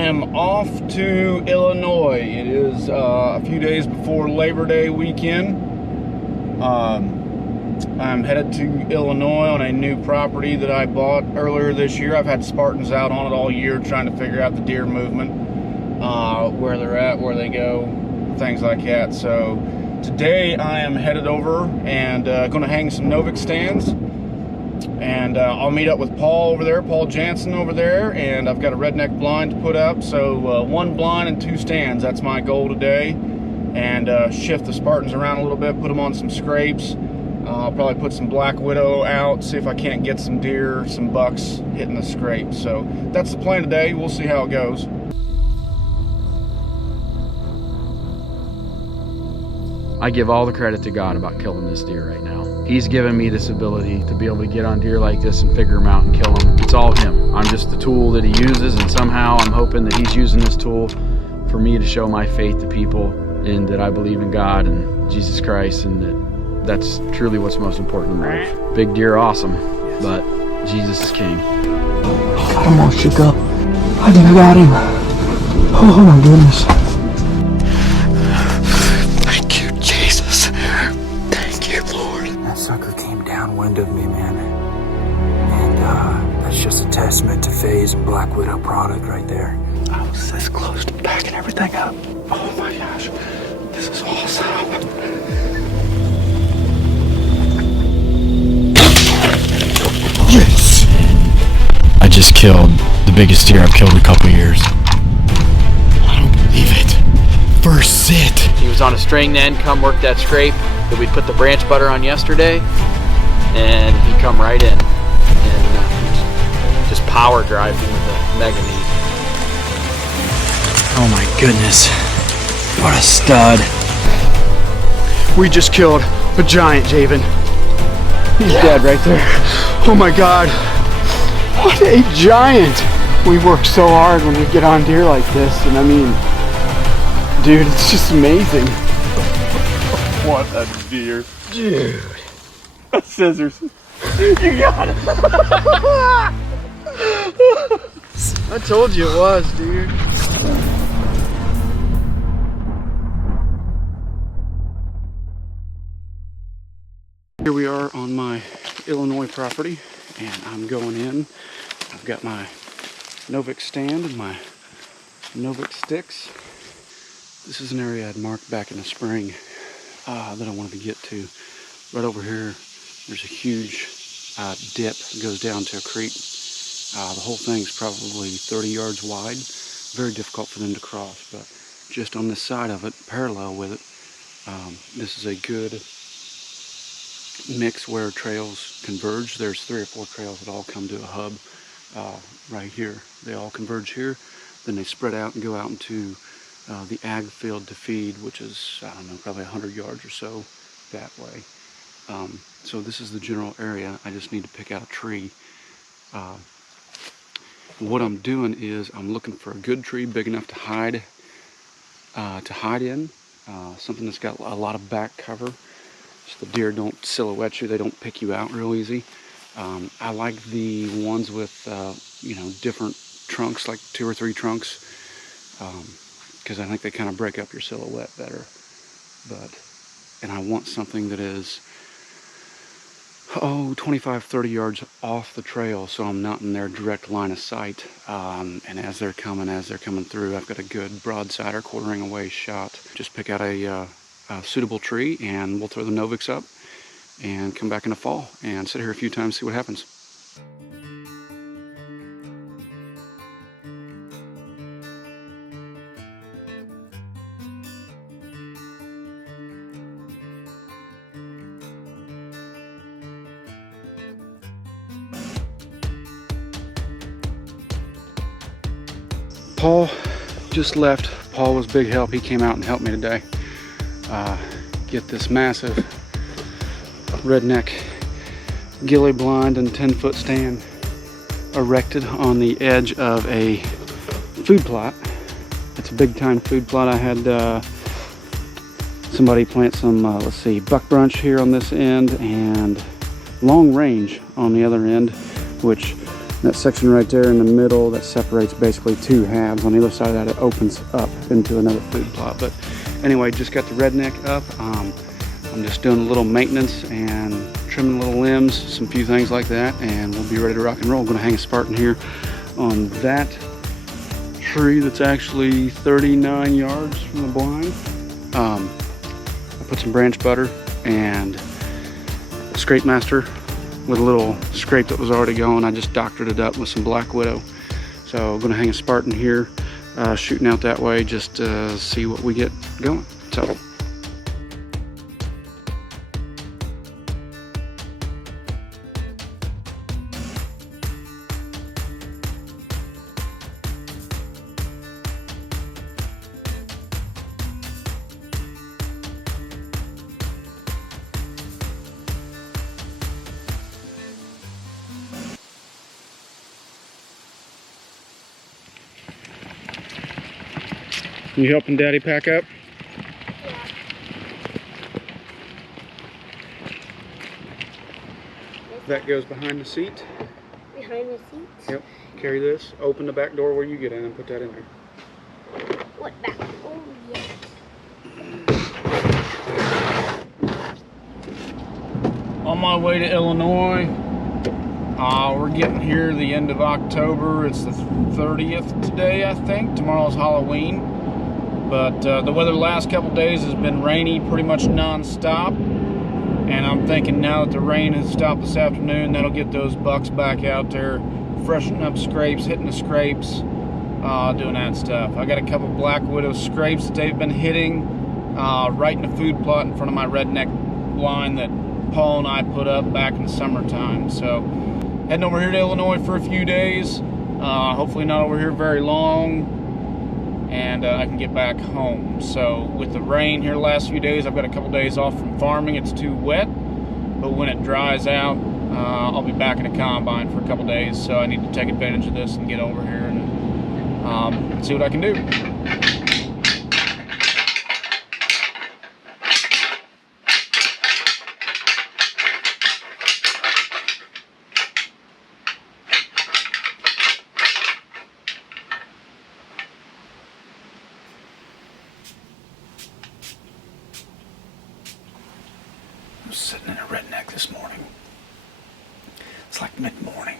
I am off to Illinois. It is a few days before Labor Day weekend. I'm headed to Illinois on a new property that I bought earlier this year. I've had Spartans out on it all year trying to figure out the deer movement, where they're at, where they go, things like that. So today I am headed over and going to hang some Novix stands. And I'll meet up with Paul over there, Paul Jansen over there, and I've got a Redneck Blind to put up. So 1 blind and 2 stands, that's my goal today. And shift the Spartans around a little bit, put them on some scrapes. I'll probably put some Black Widow out, see if I can't get some deer, some bucks hitting the scrapes. So that's the plan today. We'll see how it goes. I give all the credit to God about killing this deer right now. He's given me this ability to be able to get on deer like this and figure them out and kill them. It's all him. I'm just the tool that he uses, and somehow I'm hoping that he's using this tool for me to show my faith to people, and that I believe in God and Jesus Christ, and that's truly what's most important in life. Big deer, awesome, but Jesus is king. I'm all shook up. I think I got him. Oh my goodness. Thank you, Jesus. Thank you, Lord. That sucker came downwind of me, man. And that's just a testament to Faye's Black Widow product right there. I was this close to packing everything up. Oh my gosh. This is awesome. Yes! I just killed the biggest deer I've killed in a couple years. I don't believe it. First sit. He was on a string then, come work that scrape that we put the branch butter on yesterday, and he come right in and just power drive him with a mega meat. Oh my goodness. What a stud. We just killed a giant, Javen. He's dead right there. Oh my God. What a giant. We work so hard when we get on deer like this, and I mean, dude, it's just amazing. What a deer. Dude. Scissors. You got it. I told you it was, dude. Here we are on my Illinois property, and I'm going in. I've got my Novix stand and my Novix sticks. This is an area I'd marked back in the spring that I wanted to get to. Right over here, there's a huge dip that goes down to a creek. The whole thing's probably 30 yards wide. Very difficult for them to cross, but just on this side of it, parallel with it, this is a good mix where trails converge. There's 3 or 4 trails that all come to a hub right here. They all converge here, then they spread out and go out into the ag field to feed, which is, I don't know, probably 100 yards or so that way. So this is the general area. I just need to pick out a tree. What I'm doing is I'm looking for a good tree big enough to hide in, something that's got a lot of back cover, so the deer don't silhouette you, they don't pick you out real easy. I like the ones with different trunks, like 2 or 3 trunks, because I think they kind of break up your silhouette better. And I want something that is 25-30 yards off the trail, so I'm not in their direct line of sight. And as they're coming through, I've got a good broadside or quartering away shot. Just pick out a suitable tree, and we'll throw the Novix up and come back in the fall and sit here a few times, see what happens. Paul just left. Paul was big help. He came out and helped me today get this massive redneck ghillie blind and 10-foot stand erected on the edge of a food plot. It's a big time food plot. I had somebody plant some, let's see, buck brunch here on this end and long range on the other end, which That section right there in the middle that separates basically two halves. On the other side of that, it opens up into another food plot. But anyway, just got the Redneck up. I'm just doing a little maintenance and trimming little limbs, some few things like that, and we'll be ready to rock and roll. I'm gonna hang a Spartan here on that tree that's actually 39 yards from the blind. I put some branch butter and Scrape Master with a little scrape that was already going. I just doctored it up with some Black Widow. So I'm gonna hang a Spartan here, shooting out that way, just to see what we get going. So. You helping Daddy pack up? Yeah. That goes behind the seat. Behind the seat? Yep. Carry this. Open the back door where you get in and put that in there. What back? Oh, yeah. On my way to Illinois. We're getting here the end of October. It's the 30th today, I think. Tomorrow's Halloween. But the weather the last couple days has been rainy pretty much non-stop. And I'm thinking now that the rain has stopped this afternoon, that'll get those bucks back out there, freshening up scrapes, hitting the scrapes, doing that stuff. I got a couple Black Widow scrapes that they've been hitting right in the food plot in front of my Redneck Blind that Paul and I put up back in the summertime. So heading over here to Illinois for a few days. Hopefully not over here very long. And I can get back home. So with the rain here the last few days, I've got a couple days off from farming. It's too wet, but when it dries out, I'll be back in the combine for a couple days. So I need to take advantage of this and get over here and see what I can do. I was sitting in a Redneck this morning. It's like mid-morning.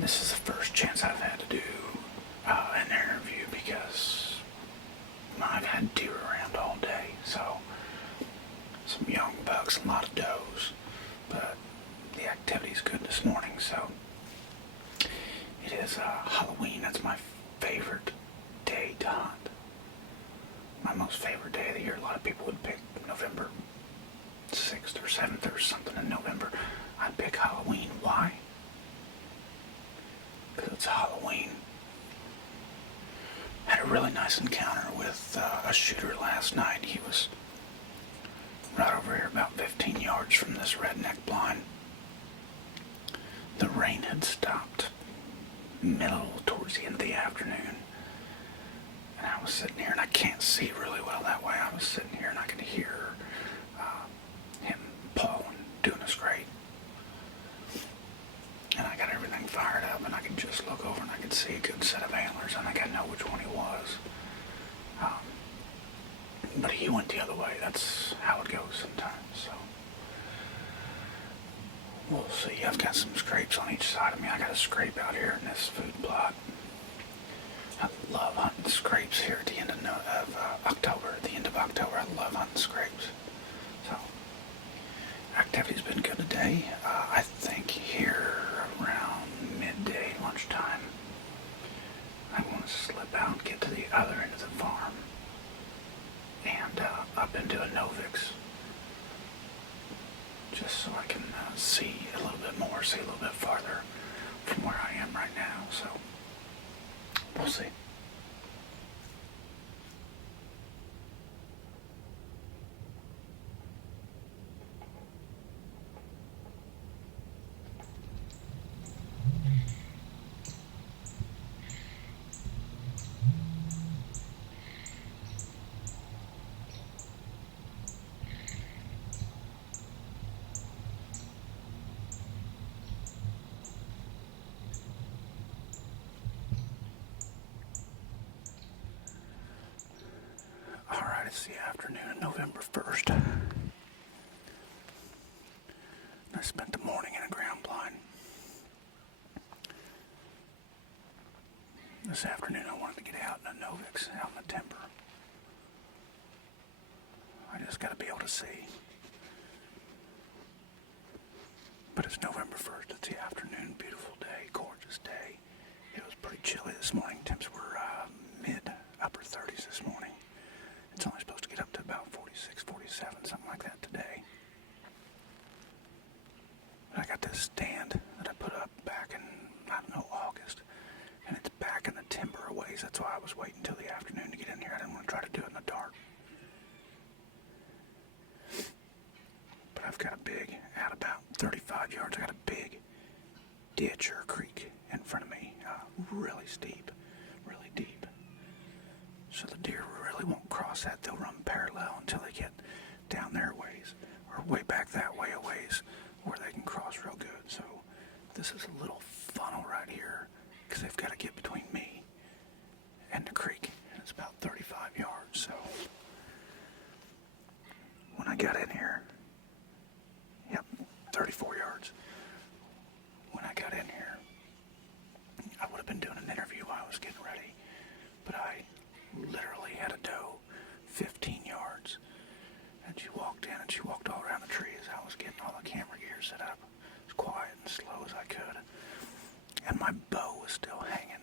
This is the first chance I've had to do an interview because I've had deer around all day. So some young bucks, a lot of does, but the activity's good this morning. So it is Halloween. That's my favorite day to hunt. My most favorite day of the year. A lot of people would pick November 6th or 7th or something in November. I'd pick Halloween. Why? Because it's Halloween. Had a really nice encounter with a shooter last night. He was right over here about 15 yards from this Redneck Blind. The rain had stopped middle towards the end of the afternoon. And I was sitting here, and I can't see really well that way. I was sitting here and I could hear him pawing, doing a scrape. And I got everything fired up, and I could just look over and I could see a good set of antlers. I think I know which one he was. But he went the other way. That's how it goes sometimes. So we'll see. I've got some scrapes on each side of me. I got a scrape out here in this food plot. I love hunting scrapes here at the end of October. At the end of October, I love hunting scrapes. So activity's been good today. I think here around midday, lunchtime, I want to slip out and get to the other end of the farm and up into a Novix, just so I can see a little bit more, see a little bit farther from where I am right now. So we'll see. It's the afternoon of November 1st. And I spent the morning in a ground blind. This afternoon I wanted to get out in a Novix, out in the timber. I just got to be able to see. But it's November 1st, it's the afternoon, beautiful day, gorgeous day. It was pretty chilly this morning. Temps were mid-upper 30s this morning. It's only supposed to get up to about 46, 47, something like that today. But I got this stand that I put up back in, I don't know, August. And it's back in the timber a ways. That's why I was waiting until the afternoon to get in here. I didn't want to try to do it in the dark. But I've got a big, at about 35 yards, I got a big ditch or creek in front of me. Really steep, really deep. So the deer really won't cross that. They'll run parallel until they get down there a ways, or way back that way a ways, where they can cross real good. So this is a little funnel right here, because they've got to get between me and the creek. And it's about 35 yards. So when I got in here, 34 yards. When I got in here, I would have been doing an interview while I was getting ready, but I literally had a doe 15 yards, and she walked in and she walked all around the trees. I was getting all the camera gear set up as quiet and slow as I could, and my bow was still hanging.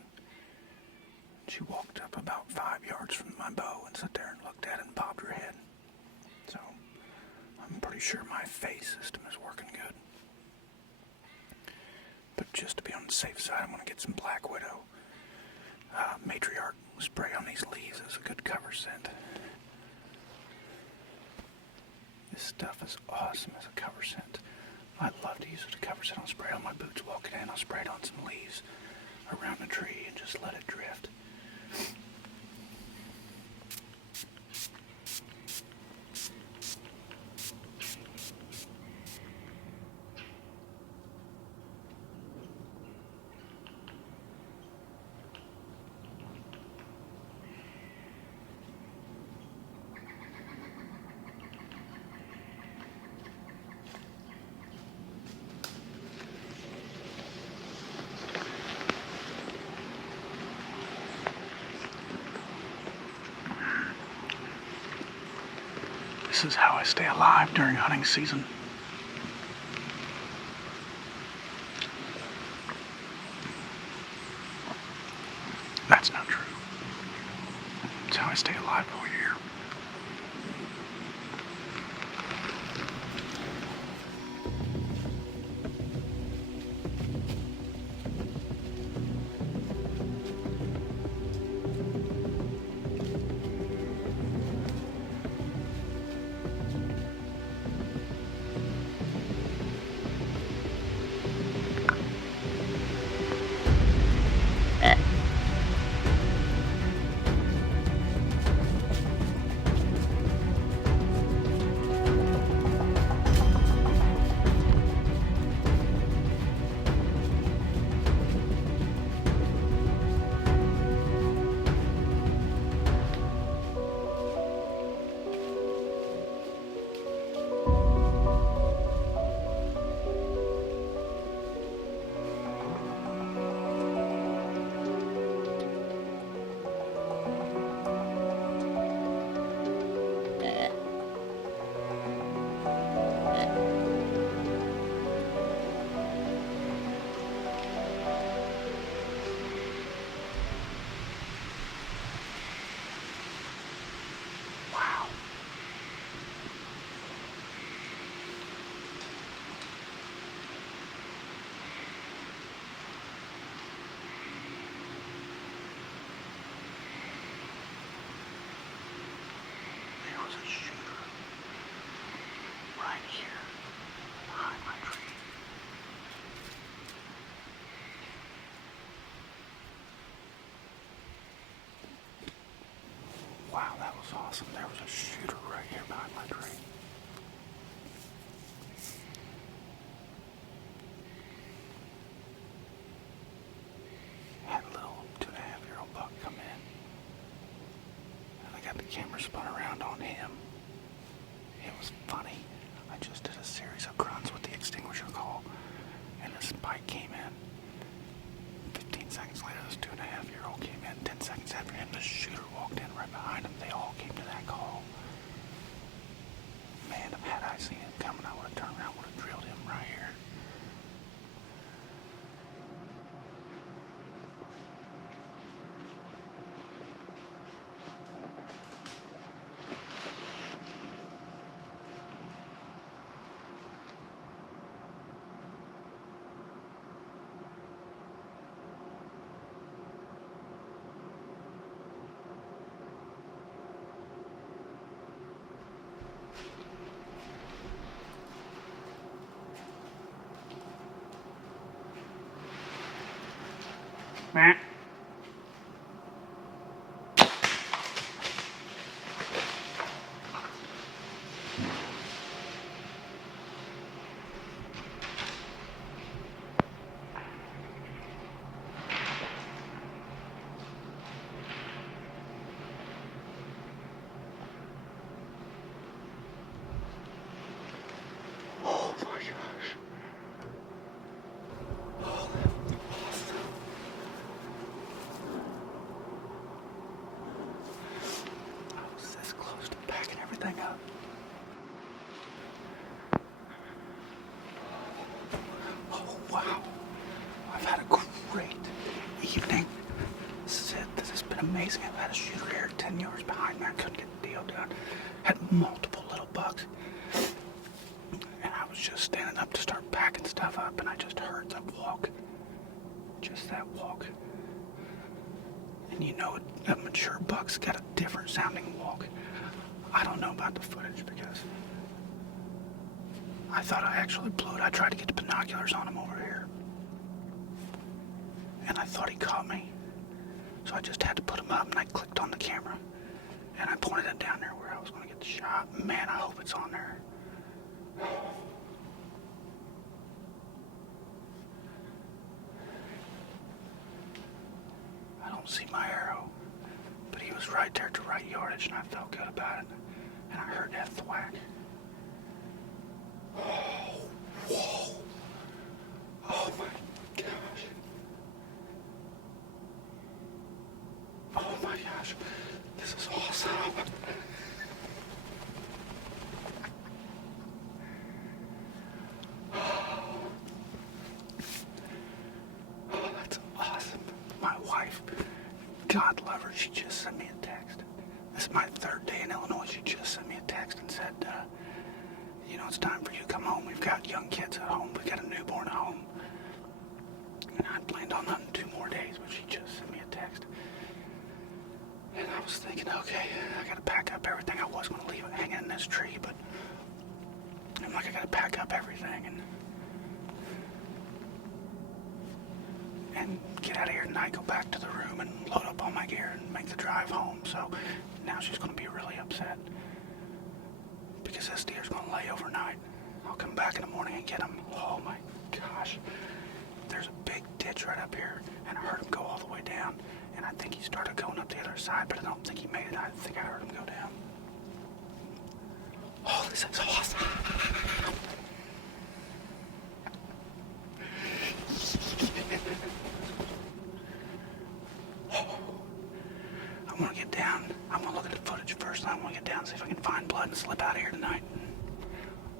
She walked up about 5 yards from my bow and sat there and looked at it and bobbed her head. So I'm pretty sure my phase system is working good. But just to be on the safe side, I'm going to get some Black Widow matriarch spray on these leaves as a good cover scent. This stuff is awesome as a cover scent. I love to use it as a cover scent. I'll spray it on my boots walking in. I'll spray it on some leaves around the tree and just let it drift. This is how I stay alive during hunting season. That's not true. It's how I stay alive all year. Wow, that was awesome. There was a shooter right here behind my tree. Had a little 2.5-year-old buck come in. And I got the camera spun around on him. It was funny. I just did a series of grunts with the extinguisher call, and the spike came in. 15 seconds later, this 2.5-year-old came in. 10 seconds after him, the shooter walked in right behind him. They all came to that call. Man, had I seen him coming, I would have turned around, would have drilled him right here. Meh. Oh my gosh. Oh, that was awesome. I was this close to packing everything up. Oh wow. I've had a great evening. This has been amazing. I've had a shooter here 10 yards behind me. I couldn't get the deal done. Had multiple little bucks. And I was just standing up to start packing stuff up, and I just heard that walk. Just that walk. And you know, a mature buck's got a different sounding walk. I don't know about the footage because I thought I actually blew it. I tried to get the binoculars on him over here, and I thought he caught me. So I just had to put him up, and I clicked on the camera, and I pointed it down there where I was going to get the shot. Man, I hope it's on there. I don't see my arrow, but he was right there at the right yardage, and I felt good about it. And I heard that thwack. Oh, whoa. Oh my gosh. Oh my gosh. This is awesome. Oh, that's awesome. My wife, God love her, she just sent me a text. This is my 3rd day in Illinois. She just sent me a text and said, you know, it's time for you to come home. We've got young kids at home. We've got a newborn at home. And I planned on hunting 2 more days, but she just sent me a text. And I was thinking, okay, I gotta pack up everything. I was gonna leave it hanging in this tree, but I'm like, I gotta pack up everything and get out of here tonight, go back to the room and load up all my gear and make the drive home. So now she's gonna be really upset because this deer's gonna lay overnight. I'll come back in the morning and get him. Oh my gosh. There's a big ditch right up here, and I heard him go all the way down, and I think he started going up the other side, but I don't think he made it. I think I heard him go down. Oh, this is awesome. I'm gonna get down. I'm gonna look at the footage first, and I'm gonna get down and see if I can find blood and slip out of here tonight.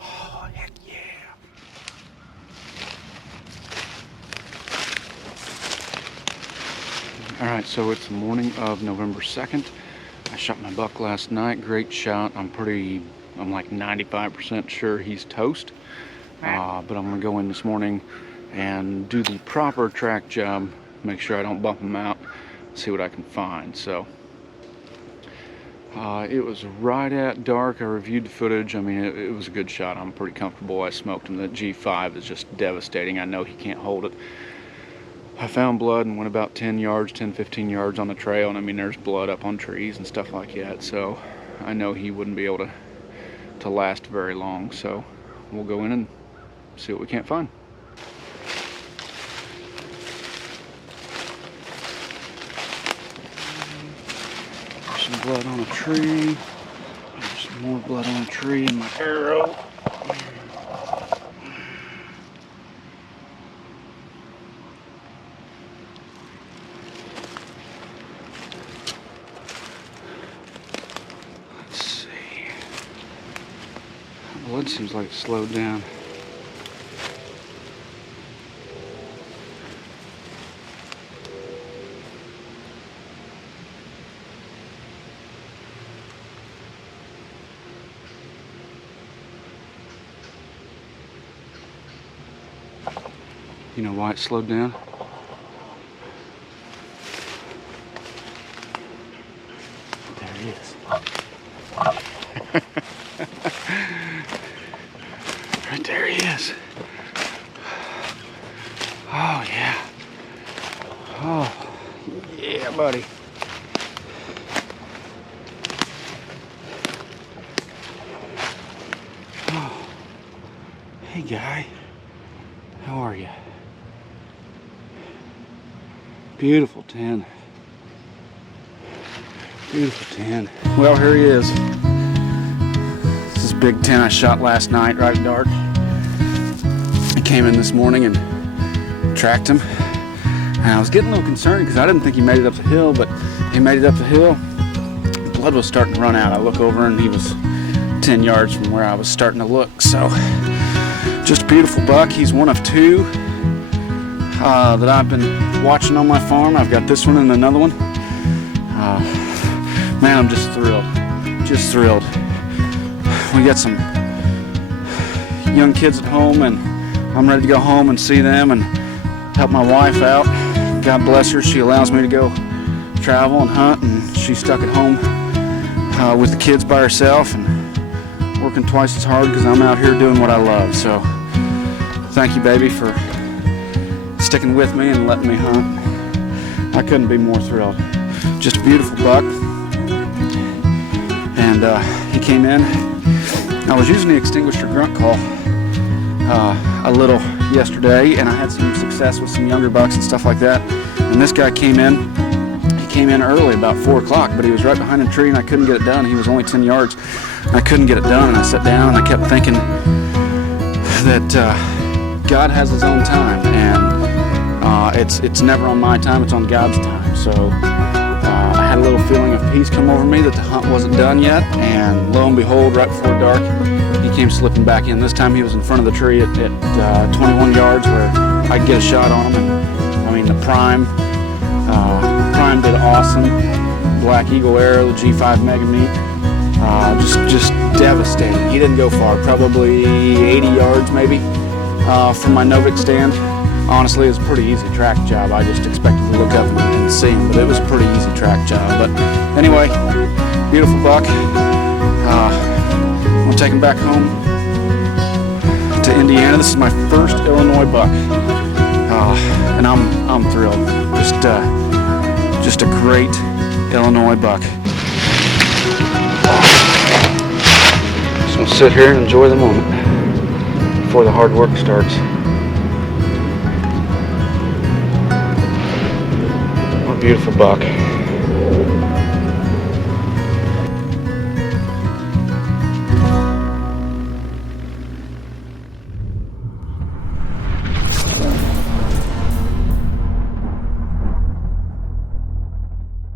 Oh, heck yeah. Alright, so it's the morning of November 2nd. I shot my buck last night. Great shot. I'm like 95% sure he's toast. But I'm going to go in this morning and do the proper track job. Make sure I don't bump him out. See what I can find. So, it was right at dark. I reviewed the footage. I mean, it was a good shot. I'm pretty comfortable. I smoked him. The G5 is just devastating. I know he can't hold it. I found blood and went about 10 yards, 10, 15 yards on the trail, and I mean, there's blood up on trees and stuff like that, so I know he wouldn't be able to last very long, so we'll go in and see what we can't find. There's some blood on a tree. There's some more blood on a tree in my arrow. Let's see. The blood seems like it slowed down. You know why it slowed down? There he is. Right there he is. Oh yeah. Oh yeah, buddy. Oh. Hey guy. How are you? Beautiful 10. Beautiful 10. Well, here he is. This is big 10 I shot last night, right at dark. I came in this morning and tracked him. And I was getting a little concerned because I didn't think he made it up the hill, but he made it up the hill. Blood was starting to run out. I look over and he was 10 yards from where I was starting to look. So, just a beautiful buck. He's one of two that I've been watching on my farm. I've got this one and another one. Man, I'm just thrilled. Just thrilled. We got some young kids at home and I'm ready to go home and see them and help my wife out. God bless her. She allows me to go travel and hunt, and she's stuck at home with the kids by herself and working twice as hard because I'm out here doing what I love. So thank you, baby, for sticking with me and letting me hunt. I couldn't be more thrilled. Just a beautiful buck. And he came in. I was using the extinguisher grunt call a little yesterday, and I had some success with some younger bucks and stuff like that. And this guy came in. He came in early, about 4 o'clock, but he was right behind a tree and I couldn't get it done. He was only 10 yards. I couldn't get it done, and I sat down and I kept thinking that God has his own time, and it's never on my time, it's on God's time. So I had a little feeling of peace come over me that the hunt wasn't done yet, and lo and behold, right before dark, he came slipping back in. This time he was in front of the tree at 21 yards where I could get a shot on him. And I mean, the prime did awesome. Black Eagle arrow, the G5 Mega Meat. Just devastating. He didn't go far, probably 80 yards maybe from my Novix stand. Honestly, it was a pretty easy track job. I just expected to look up and see him, but it was a pretty easy track job. But anyway, beautiful buck. I'm gonna take him back home to Indiana. This is my first Illinois buck, and I'm thrilled. Just a great Illinois buck. Just gonna sit here and enjoy the moment before the hard work starts. What a beautiful buck.